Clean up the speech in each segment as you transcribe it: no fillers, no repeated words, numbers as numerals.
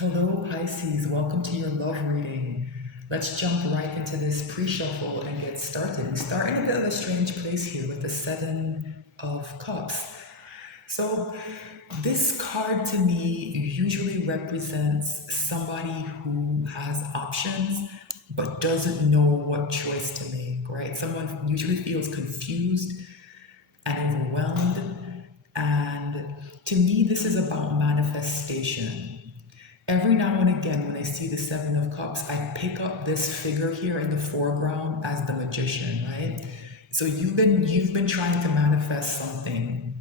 Hello, Pisces. Welcome to your love reading. Let's jump right into this pre-shuffle and get started. We start in a bit of a strange place here with the Seven of Cups. So, this card to me usually represents somebody who has options but doesn't know what choice to make, right? Someone usually feels confused and overwhelmed. And to me, this is about manifestation. Every now and again, when I see the Seven of Cups, I pick up this figure here in the foreground as the magician, right? So you've been trying to manifest something,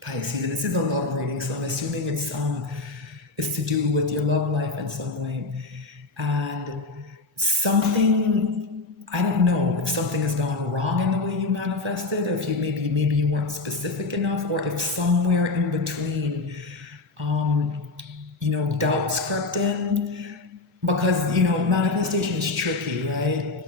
Pisces. And this is a love reading, so I'm assuming it's to do with your love life in some way. And something, I don't know if something has gone wrong in the way you manifested, if you maybe you weren't specific enough, or if somewhere in between doubts crept in, because manifestation is tricky, right?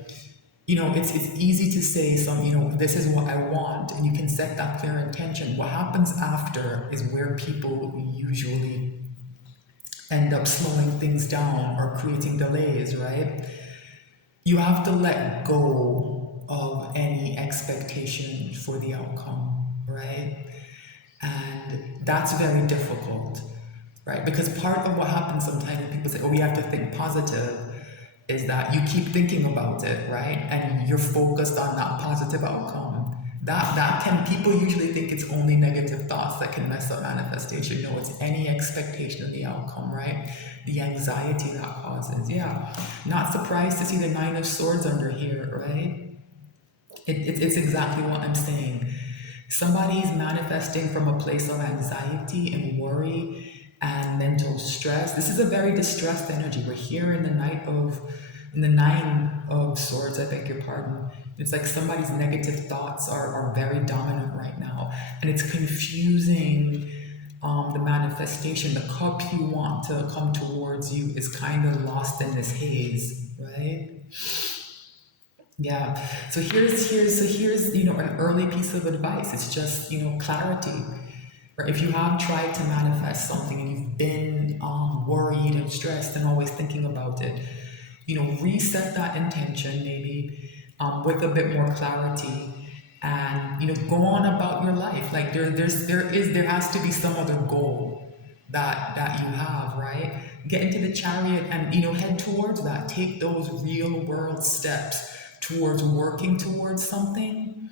It's easy to say this is what I want, and you can set that clear intention. What happens after is where people usually end up slowing things down or creating delays, right? You have to let go of any expectation for the outcome, right? And that's very difficult, right? Because part of what happens sometimes when people say, oh, we have to think positive, is that you keep thinking about it, right? And you're focused on that positive outcome. That can, people usually think it's only negative thoughts that can mess up manifestation. No, it's any expectation of the outcome, right? The anxiety that causes. Yeah. Not surprised to see the Nine of Swords under here, right? It's exactly what I'm saying. Somebody's manifesting from a place of anxiety and worry and mental stress. This is a very distressed energy. We're here in the Nine of Swords, I beg your pardon. It's like somebody's negative thoughts are very dominant right now. And it's confusing the manifestation. The cup you want to come towards you is kind of lost in this haze, right? Yeah. So here's an early piece of advice. It's just clarity. Right? If you have tried to manifest something and you've been worried and stressed and always thinking about it, reset that intention maybe with a bit more clarity, and go on about your life. Like there has to be some other goal that you have, right? Get into the chariot and head towards that. Take those real world steps towards working towards something,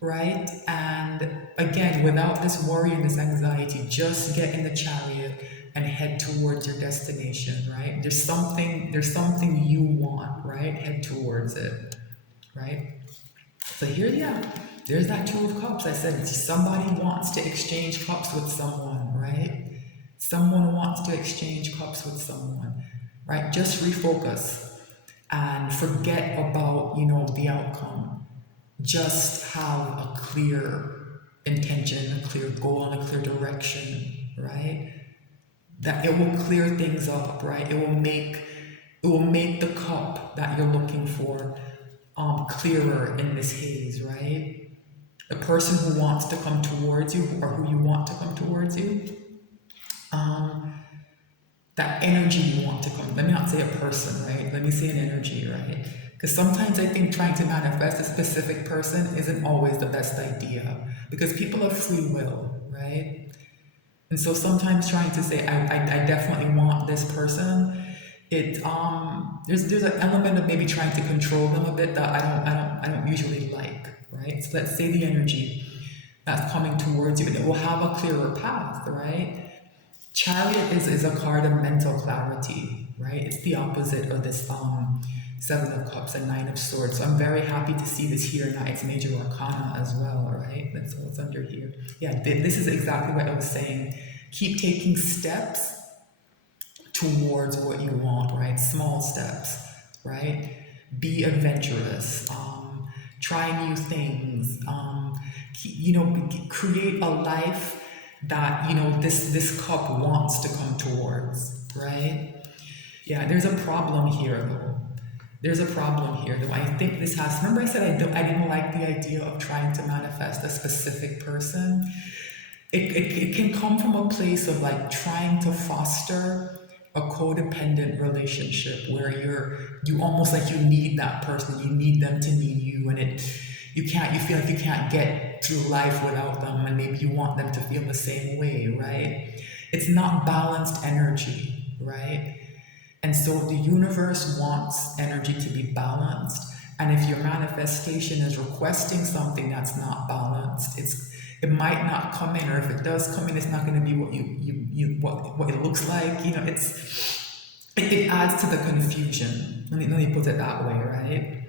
right? And again, without this worry and this anxiety, just get in the chariot and head towards your destination, right? There's something you want, right? Head towards it, right? So here, yeah, there's that Two of Cups. I said somebody wants to exchange cups with someone, right? Someone wants to exchange cups with someone, right? Just refocus and forget about, the outcome. Just have a clear intention, a clear goal, and a clear direction, right? That it will clear things up, right? It will make the cup that you're looking for clearer in this haze, right? The person who wants to come towards you, or who you want to come towards you, um, that energy you want to come. Let me not say a person, right? Let me say an energy, right? Because sometimes I think trying to manifest a specific person isn't always the best idea, because people have free will, right? And so sometimes trying to say I definitely want this person, there's an element of maybe trying to control them a bit that I don't usually like, right? So let's say the energy that's coming towards you, and it will have a clearer path, right? Chariot is a card of mental clarity, right? It's the opposite of this Seven of Cups and Nine of Swords. So I'm very happy to see this here. Now it's Major Arcana as well, right? That's what's under here. Yeah, this is exactly what I was saying. Keep taking steps towards what you want, right? Small steps, right? Be adventurous. Try new things. Create a life that this cup wants to come towards, right? Yeah, there's a problem here though. There's a problem here though. I think this has. Remember, I said I didn't like the idea of trying to manifest a specific person. It can come from a place of like trying to foster a codependent relationship where you almost like you need that person, you need them to need you, and you feel like you can't get through life without them, and maybe you want them to feel the same way, right? It's not balanced energy, right? And so the universe wants energy to be balanced. And if your manifestation is requesting something that's not balanced, it might not come in, or if it does come in, it's not going to be what it looks like. It adds to the confusion. Let me put it that way, right?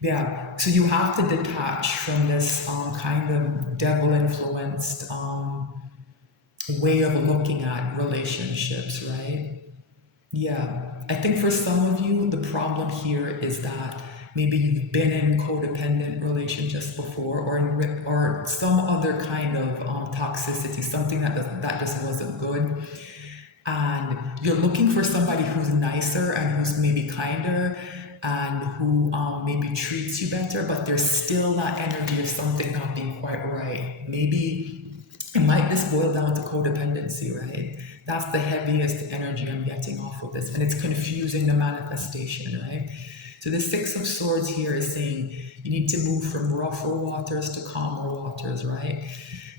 Yeah. So you have to detach from this kind of devil influenced way of looking at relationships, right? Yeah, I think for some of you, the problem here is that maybe you've been in codependent relationships before, or some other kind of toxicity, something that just wasn't good, and you're looking for somebody who's nicer and who's maybe kinder and who maybe treats you better, but there's still that energy of something not being quite right. Maybe it might just boil down to codependency, right? That's the heaviest energy I'm getting off of this, and it's confusing the manifestation, right? So the Six of Swords here is saying you need to move from rougher waters to calmer waters, right?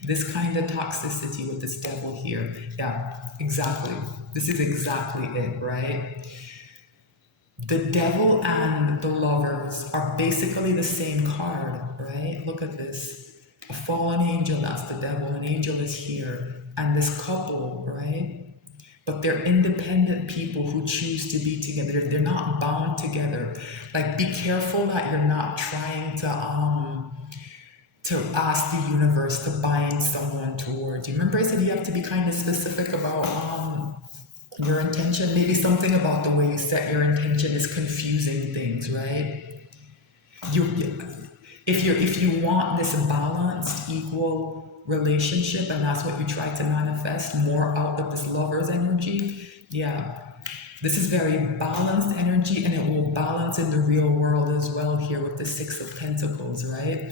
This kind of toxicity with this devil here. Yeah, exactly. This is exactly it, right? The devil and the lovers are basically the same card, right? Look at this. A fallen angel, that's the devil. An angel is here. And this couple, right? But they're independent people who choose to be together. They're not bound together. Like, be careful that you're not trying to ask the universe to bind someone towards you. Remember I said you have to be kind of specific about your intention. Maybe something about the way you set your intention is confusing things, right? If you want this balanced, equal relationship, and that's what you try to manifest more out of this lover's energy, yeah, this is very balanced energy, and it will balance in the real world as well here with the Six of Pentacles, right?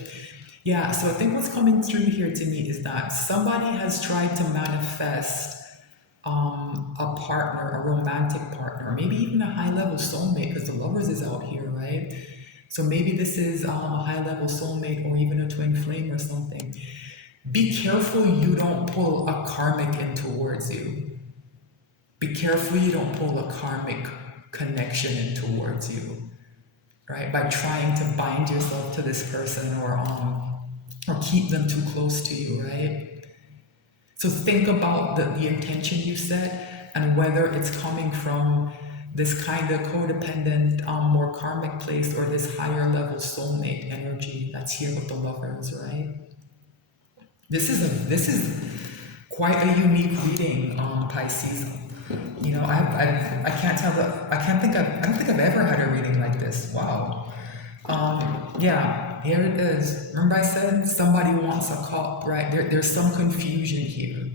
Yeah, so I think what's coming through here to me is that somebody has tried to manifest a partner, a romantic partner, maybe even a high-level soulmate, because the lovers is out here, right? So maybe this is a high-level soulmate or even a twin flame or something. Be careful you don't pull a karmic in towards you. Be careful you don't pull a karmic connection in towards you, right? By trying to bind yourself to this person or keep them too close to you, right? So think about the intention you set and whether it's coming from this kind of codependent, more karmic place, or this higher level soulmate energy that's here with the lovers, right? This is quite a unique reading, Pisces. You know, I can't tell I don't think I've ever had a reading like this. Wow. Yeah, here it is. Remember I said somebody wants a cup, right? There's some confusion here.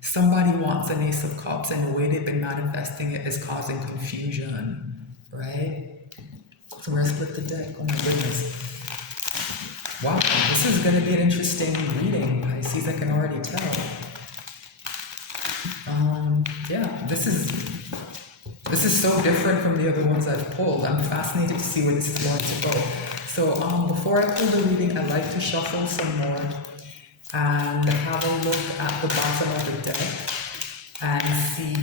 Somebody wants an Ace of Cups, and the way they've been manifesting it is causing confusion, right? So we're gonna split the deck. Oh my goodness. Wow, this is gonna be an interesting reading, Pisces, I can already tell. Yeah, this is so different from the other ones I've pulled. I'm fascinated to see where this is going to go. So before I pull the reading, I like to shuffle some more and have a look at the bottom of the deck and see,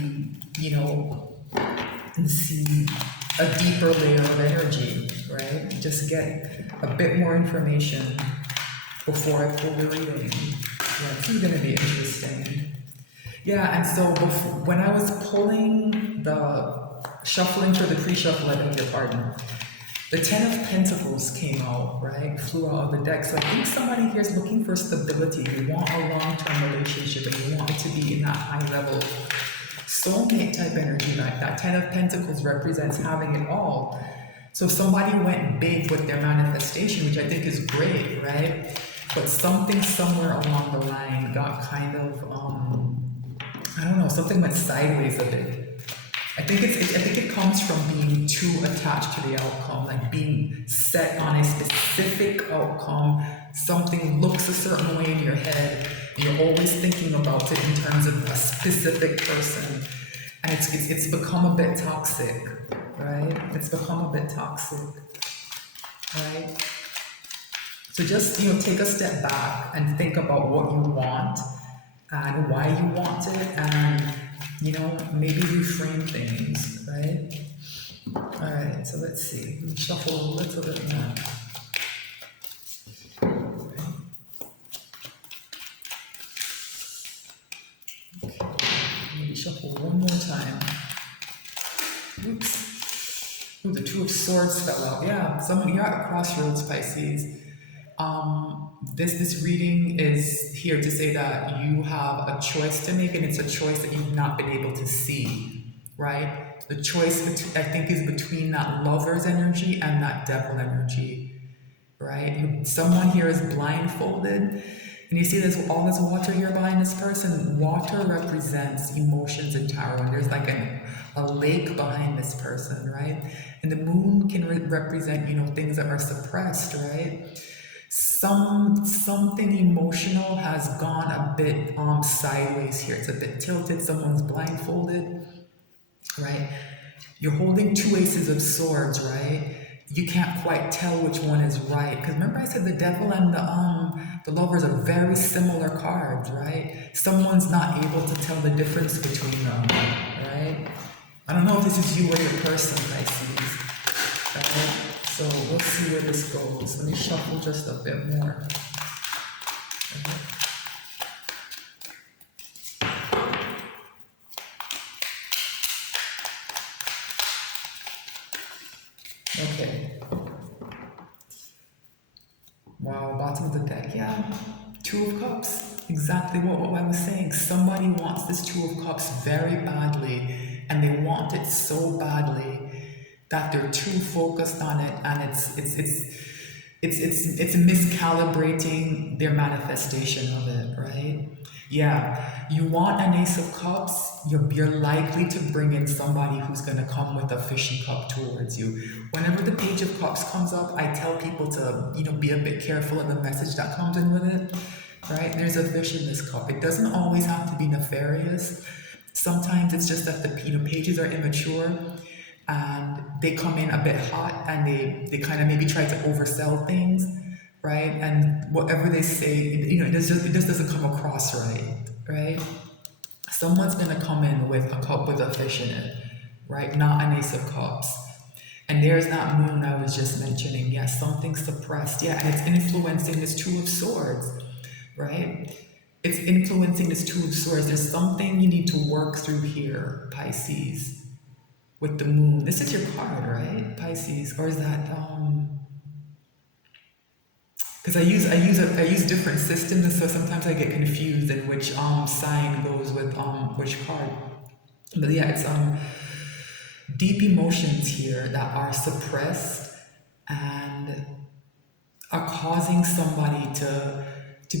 and see a deeper layer of energy, right? Just get a bit more information before I pull the reading. Yeah, this is going to be interesting. Yeah, and so when I was pulling shuffling for the pre-shuffle, I beg your pardon, the Ten of Pentacles came out, right? Flew out of the deck. So I think somebody here is looking for stability. You want a long-term relationship, and you want it to be in that high-level soulmate type energy. Like that Ten of Pentacles represents having it all. So somebody went big with their manifestation, which I think is great, right? But something somewhere along the line got kind of, I don't know, something went sideways a bit. I think it comes from being too attached to the outcome, like being set on a specific outcome. Something looks a certain way in your head, and you're always thinking about it in terms of a specific person. and it's become a bit toxic, right? It's become a bit toxic, right? So just take a step back and think about what you want and why you want it, and maybe reframe things, right? All right, so let's see. Let me shuffle a little bit more. Maybe shuffle one more time. Oops. Ooh, the Two of Swords fell out. Yeah, you're at a crossroads, Pisces. This reading is here to say that you have a choice to make, and it's a choice that you've not been able to see, right? The choice, I think, is between that lover's energy and that devil energy, right? Someone here is blindfolded, and you see there's all this water here behind this person. Water represents emotions in tarot, and there's like a lake behind this person, right? And the moon can represent, things that are suppressed, right? Something emotional has gone a bit sideways here. It's a bit tilted. Someone's blindfolded, right? You're holding two aces of swords, right? You can't quite tell which one is right. Because remember I said the devil and the lovers are very similar cards, right? Someone's not able to tell the difference between them, right? I don't know if this is you or your person, Pisces. Right? So we'll see where this goes. Let me shuffle just a bit more. Okay. Wow, bottom of the deck. Yeah. Two of Cups. Exactly what I was saying. Somebody wants this Two of Cups very badly, and they want it so badly that they're too focused on it, and it's miscalibrating their manifestation of it, right? Yeah, you want an Ace of Cups, you're likely to bring in somebody who's going to come with a fishy cup towards you. Whenever the Page of Cups comes up, I tell people to, be a bit careful of the message that comes in with it, right? There's a fish in this cup. It doesn't always have to be nefarious. Sometimes it's just that the pages are immature, and they come in a bit hot, and they kind of maybe try to oversell things, right? And whatever they say, it just doesn't come across right? Someone's gonna come in with a cup with a fish in it, right? Not an Ace of Cups. And there's that moon I was just mentioning. Yeah, something suppressed. Yeah, and it's influencing this Two of Swords, right? It's influencing this Two of Swords. There's something you need to work through here, Pisces, with the moon. This is your card, right, Pisces? Or is that because I use different systems, so sometimes I get confused in which sign goes with which card. But yeah, it's deep emotions here that are suppressed and are causing somebody to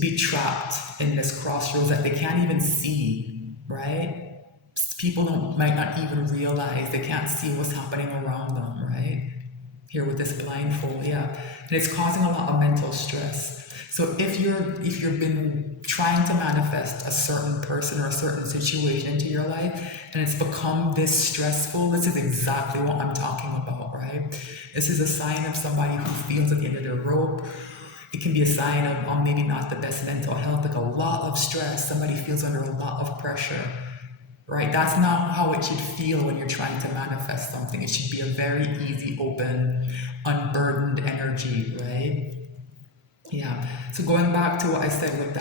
be trapped in this crossroads that they can't even see, right? People might not even realize, they can't see what's happening around them, right? Here with this blindfold, yeah. And it's causing a lot of mental stress. So if you've been trying to manifest a certain person or a certain situation into your life, and it's become this stressful, this is exactly what I'm talking about, right? This is a sign of somebody who feels at the end of their rope. It can be a sign of maybe not the best mental health, like a lot of stress. Somebody feels under a lot of pressure, right? That's not how it should feel when you're trying to manifest something. It should be a very easy, open, unburdened energy, right? Yeah. So going back to what I said with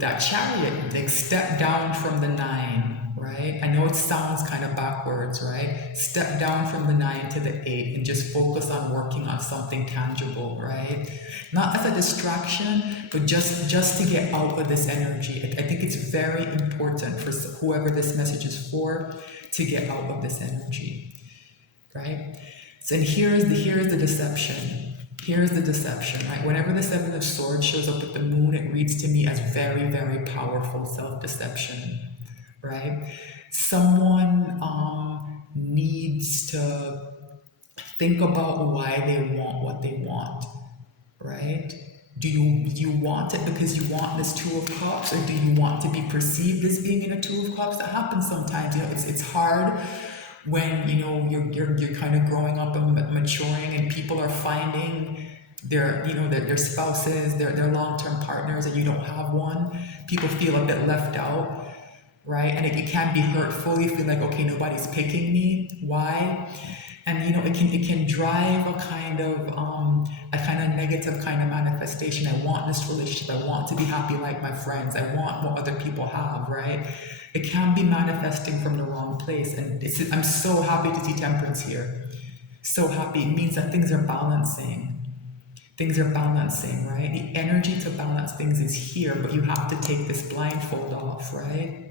that chariot, like step down from the nine, right? I know it sounds kind of backwards, right? Step down from the nine to the eight and just focus on working on something tangible, right? Not as a distraction, but just to get out of this energy. I think it's very important for whoever this message is for to get out of this energy, right? So, and here's the deception. Here's the deception, right? Whenever the Seven of Swords shows up with the moon, it reads to me as very, very powerful self-deception, right? Someone needs to think about why they want what they want, right? Do you want it because you want this Two of Cups, or do you want to be perceived as being in a Two of Cups? That happens sometimes. It's hard when you're kind of growing up and maturing, and people are finding their spouses, their long-term partners, and you don't have one. People feel a bit left out, right? And it can be hurtful. You feel like, okay, nobody's picking me. Why? And it can drive a kind of negative kind of manifestation. I want this relationship. I want to be happy like my friends. I want what other people have, right? It can be manifesting from the wrong place. And I'm so happy to see temperance here. So happy. It means that things are balancing. Things are balancing, right? The energy to balance things is here, but you have to take this blindfold off, right?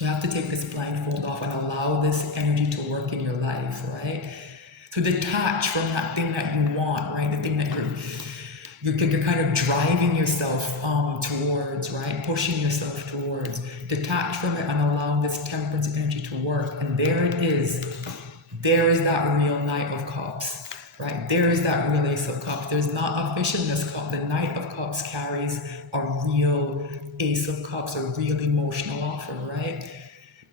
You have to take this blindfold off and allow this energy to work in your life, right? So detach from that thing that you want, right? The thing that you're kind of driving yourself towards, right? Pushing yourself towards. Detach from it and allow this temperance energy to work. And there it is. There is that real Knight of Cups, right? There is that real Ace of Cups. There's not a fish in this cup. The Knight of Cups carries a real Ace of Cups, a real emotional offer, right?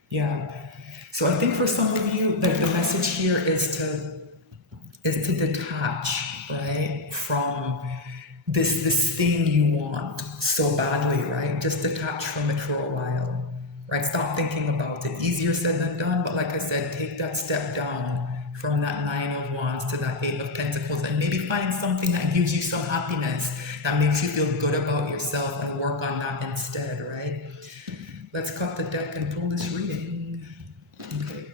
Yeah. So I think for some of you, the message here is to detach, right, from this thing you want so badly, right? Just detach from it for a while, right? Stop thinking about it. Easier said than done, but like I said, take that step down from that Nine of Wands to that Eight of Pentacles, and maybe find something that gives you some happiness, that makes you feel good about yourself, and work on that instead, right? Let's cut the deck and pull this reading. Okay.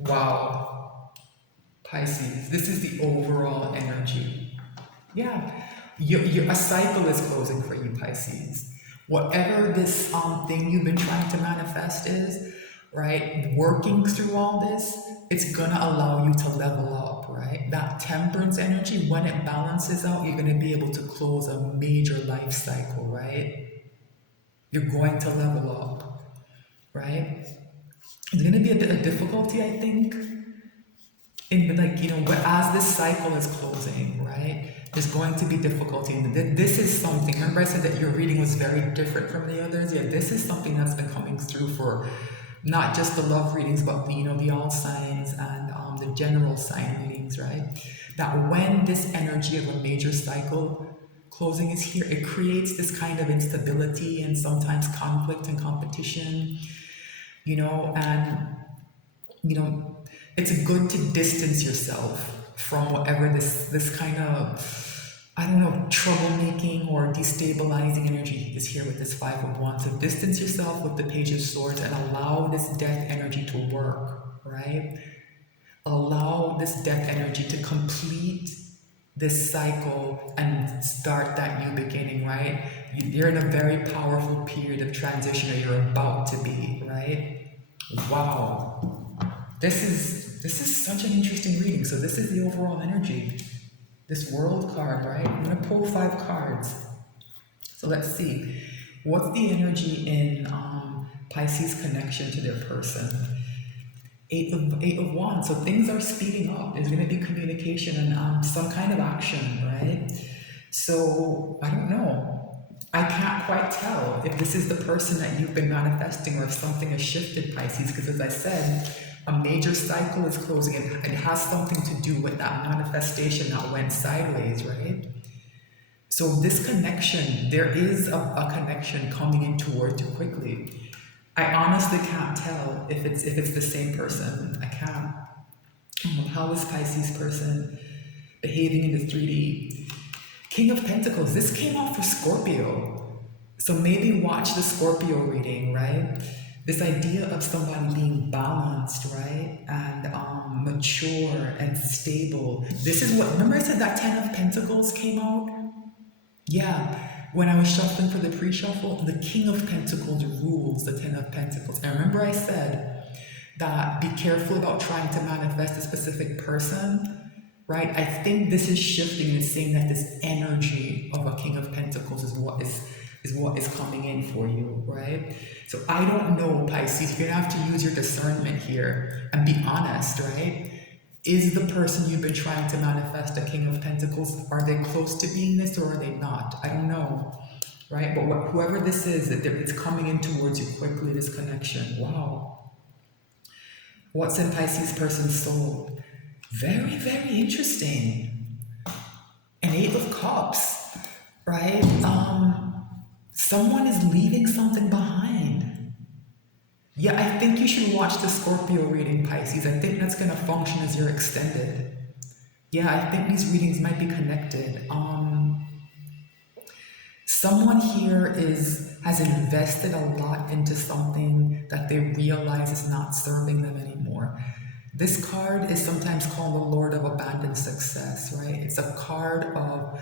Wow. Pisces, this is the overall energy. Yeah. A cycle is closing for you, Pisces. Whatever this thing you've been trying to manifest is, right? Working through all this, it's gonna allow you to level up, right? That temperance energy, when it balances out, you're gonna be able to close a major life cycle, right? You're going to level up, right? There's going to be a bit of difficulty, I think, as this cycle is closing, right? There's going to be difficulty. And this is something, remember I said that your reading was very different from the others? Yeah, this is something that's been coming through for not just the love readings, but the all signs and the general sign readings, right? That when this energy of a major cycle closing is here, it creates this kind of instability and sometimes conflict and competition, and it's good to distance yourself from whatever this kind of, I don't know, troublemaking or destabilizing energy is here with this Five of Wands. So distance yourself with the Page of Swords and allow this death energy to work, right? Allow this death energy to complete this cycle and start that new beginning, right? You're in a very powerful period of transition, or you're about to be, right? Wow. This is such an interesting reading. So this is the overall energy. This World card, right? I'm gonna pull 5 cards. So let's see. What's the energy in Pisces' connection to their person? Eight of Wands. So things are speeding up. There's going to be communication and some kind of action, right? So I don't know. I can't quite tell if this is the person that you've been manifesting, or if something has shifted, Pisces. Because as I said, a major cycle is closing. It has something to do with that manifestation that went sideways, right? So this connection, there is a connection coming in towards you quickly. I honestly can't tell if it's the same person. I can't. How is Pisces person behaving in the 3D? King of Pentacles. This came out for Scorpio. So maybe watch the Scorpio reading, right? This idea of somebody being balanced, right? And mature and stable. This is what, remember I said that 10 of Pentacles came out? Yeah. When I was shuffling for the pre-shuffle, the King of Pentacles rules the 10 of Pentacles. And remember I said that be careful about trying to manifest a specific person, right? I think this is shifting and saying that this energy of a King of Pentacles is what is coming in for you, right? So I don't know, Pisces, you're gonna have to use your discernment here and be honest, right? Is the person you've been trying to manifest a King of Pentacles, are they close to being this or are they not? I don't know, right? But whoever this is, it's coming in towards you quickly, this connection. Wow. What's in Pisces person's soul? Very, very interesting. An Eight of Cups, right? Someone is leaving something behind. Yeah, I think you should watch the Scorpio reading, Pisces. I think that's going to function as your extended. Yeah, I think these readings might be connected. Someone here has invested a lot into something that they realize is not serving them anymore. This card is sometimes called the Lord of Abandoned Success, right? It's a card of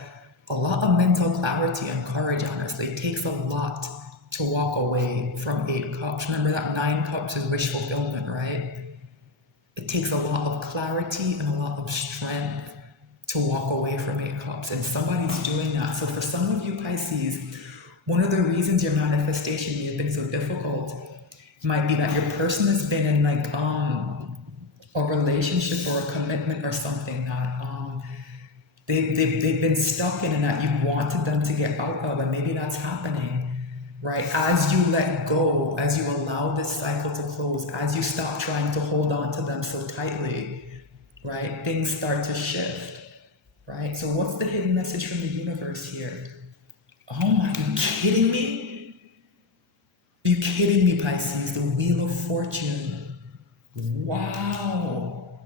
a lot of mental clarity and courage, honestly. It takes a lot to walk away from 8 cups. Remember that 9 cups is wish fulfillment, right? It takes a lot of clarity and a lot of strength to walk away from 8 cups, and somebody's doing that. So for some of you Pisces, one of the reasons your manifestation may have been so difficult might be that your person has been in like a relationship or a commitment or something that they've been stuck in and that you wanted them to get out of, and maybe that's happening, right? As you let go, as you allow this cycle to close, as you stop trying to hold on to them so tightly, right? Things start to shift, right? So what's the hidden message from the universe here? Oh my, are you kidding me? Are you kidding me, Pisces? The Wheel of Fortune. Wow.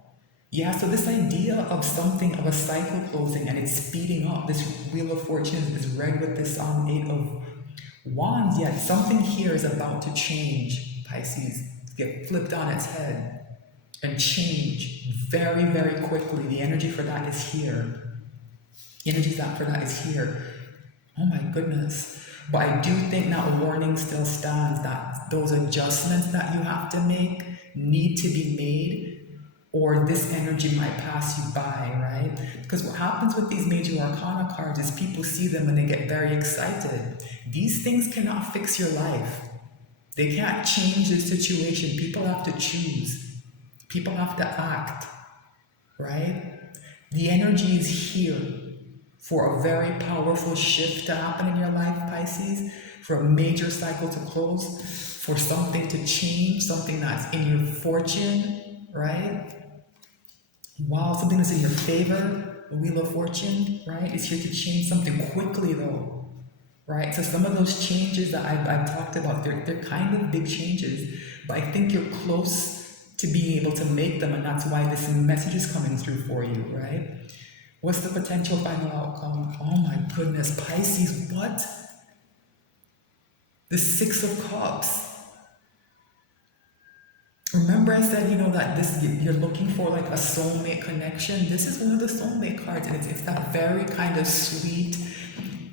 Yeah, so this idea of something, of a cycle closing and it's speeding up, this Wheel of Fortune is read with this 8 of Wands, yet something here is about to change, Pisces, get flipped on its head and change very, very quickly. The energy for that is here. The energy for that is here. Oh my goodness. But I do think that warning still stands, that those adjustments that you have to make need to be made, or this energy might pass you by, right? Because what happens with these major arcana cards is people see them and they get very excited. These things cannot fix your life. They can't change the situation. People have to choose. People have to act, right? The energy is here for a very powerful shift to happen in your life, Pisces, for a major cycle to close, for something to change, something that's in your fortune, right? Wow, something that's in your favor, the Wheel of Fortune, right? It's here to change something quickly though, right? So some of those changes that I've talked about, they're kind of big changes, but I think you're close to being able to make them, and that's why this message is coming through for you, right? What's the potential final outcome? Oh my goodness, Pisces, what? The 6 of Cups. Remember I said, that this you're looking for like a soulmate connection? This is one of the soulmate cards, and it's that very kind of sweet,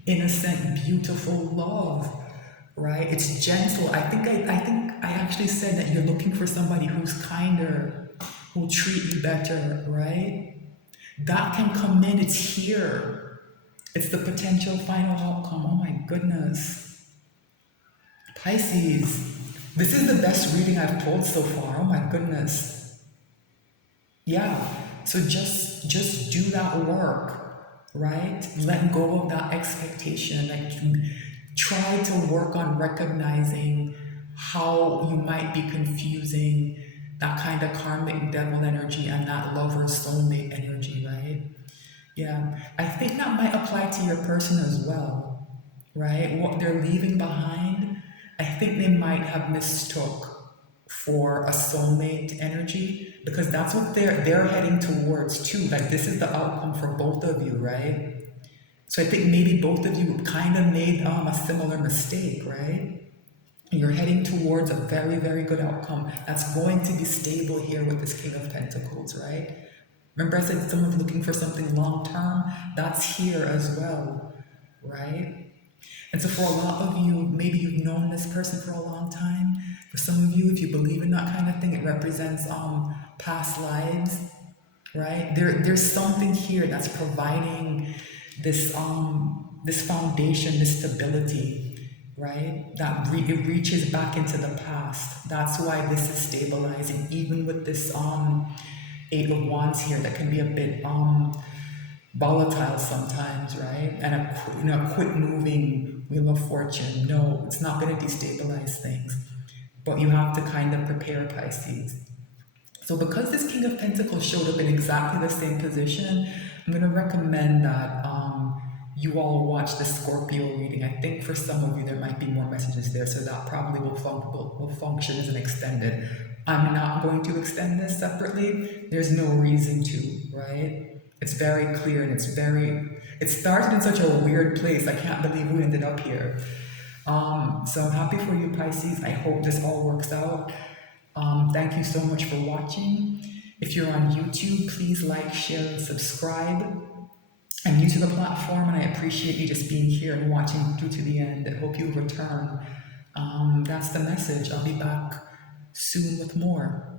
innocent, beautiful love, right? It's gentle. I think I actually said that you're looking for somebody who's kinder, who'll treat you better, right? That can come in, it's here. It's the potential final outcome. Oh my goodness. Pisces, this is the best reading I've pulled so far. Oh my goodness. Yeah, so just do that work, right? Let go of that expectation. Like, try to work on recognizing how you might be confusing that kind of karmic devil energy and that lover soulmate energy, right? Yeah, I think that might apply to your person as well, right? What they're leaving behind, I think they might have mistook for a soulmate energy, because that's what they're heading towards too. Like, this is the outcome for both of you, right? So I think maybe both of you kind of made a similar mistake, right? You're heading towards a very, very good outcome that's going to be stable here with this King of Pentacles, right? Remember I said someone's looking for something long-term? That's here as well, right? And so for a lot of you, maybe you've known this person for a long time. For some of you, if you believe in that kind of thing, it represents past lives, right? There's something here that's providing this this foundation, this stability, right? That it reaches back into the past. That's why this is stabilizing, even with this Eight of Wands here that can be a bit volatile sometimes, right? And a quick moving Wheel of Fortune. No, it's not going to destabilize things, but you have to kind of prepare, Pisces. So because this King of Pentacles showed up in exactly the same position, I'm going to recommend that you all watch the Scorpio reading. I think for some of you there might be more messages there, so that probably will function as an extended. I'm not going to extend this separately. There's no reason to, right? It's very clear and it started in such a weird place. I can't believe we ended up here. So I'm happy for you, Pisces. I hope this all works out. Thank you so much for watching. If you're on YouTube, please like, share, and subscribe. I'm new to the platform and I appreciate you just being here and watching through to the end. I hope you return. That's the message. I'll be back soon with more.